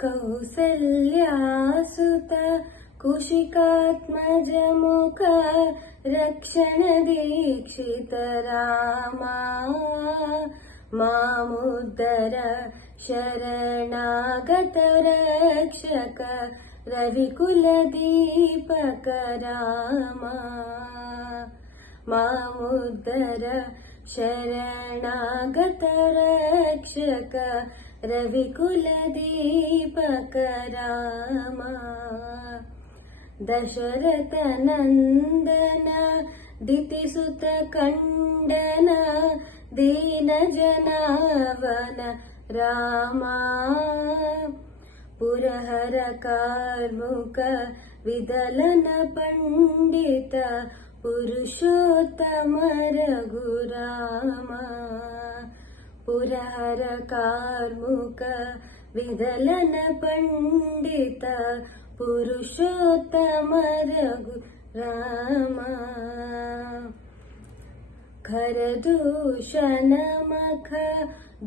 कौसल्यासुत कुशिकात्मजमुख रक्षण दीक्षित रामा मामुद्धर शरणागत रक्षक रविकुल दीपक रामा मामुद्धर शरणागत रक्षक रविकुल दीपक रामा दशरथ नंदन दितिसुत कंडन दीन जनावन रामा पुरहर कार्मुक विदलन पंडित पुरुषोत्तम रघुरामा पुरहर कार्मुक विदलन पंडित पुरुषोत्तम रघुरामा खरदूषण मख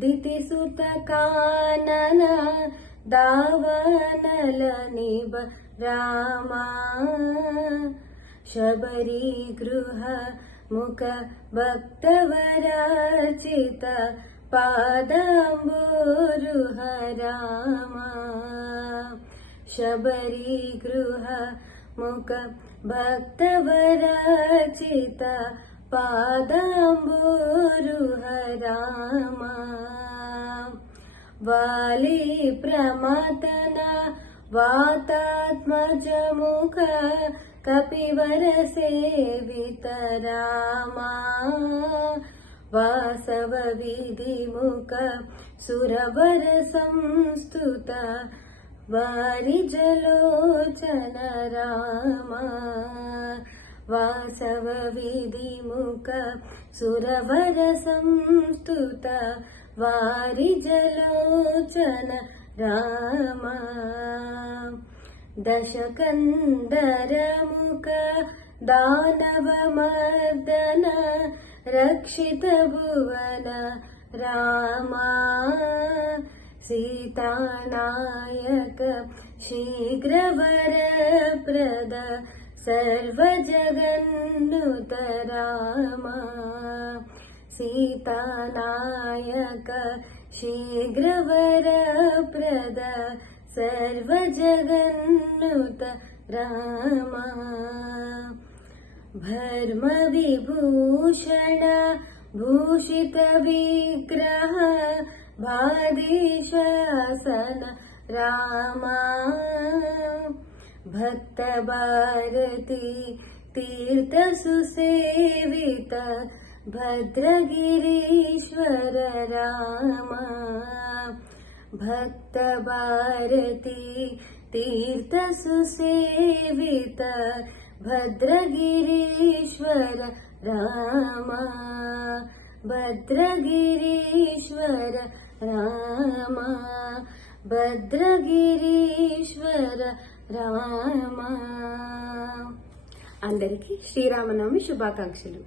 दितिसुत कानन दावनल निब रामा शबरी गृह मुख भक्तवराचित पादाम्बोरुह रामा शबरी गृह मुख भक्तवराचित पादाम्बोरुह रामा वाली प्रमथन वातात्मजमुख कपिवर सेवित रामा वासव विधिमुख सुरवर संस्तुत वारिजलोचन रामा वासव विधिमुख सुरवर संस्तुत वारिजलोचन रामा दशकंदर मुख दानव मर्दन रक्षित भुवन रामा सीतानायक शीघ्र वरप्रद सर्वजगन्नुत रामा सीतानायक शीघ्र वरप्रद सर्वजगन्नुत रामा भर्म विभूषण भूषित विग्रह भादीशासन रामा भक्त भारती तीर्थ सुसेवित भद्रगिरीश्वर रामा भक्त भारती तीर्थ सुसेवित भद्रगिरीश्वर रामा भद्रगिरीश्वर रामा భద్రగిరీశ్వర రామ. అందరికీ శ్రీరామనవమి శుభాకాంక్షలు.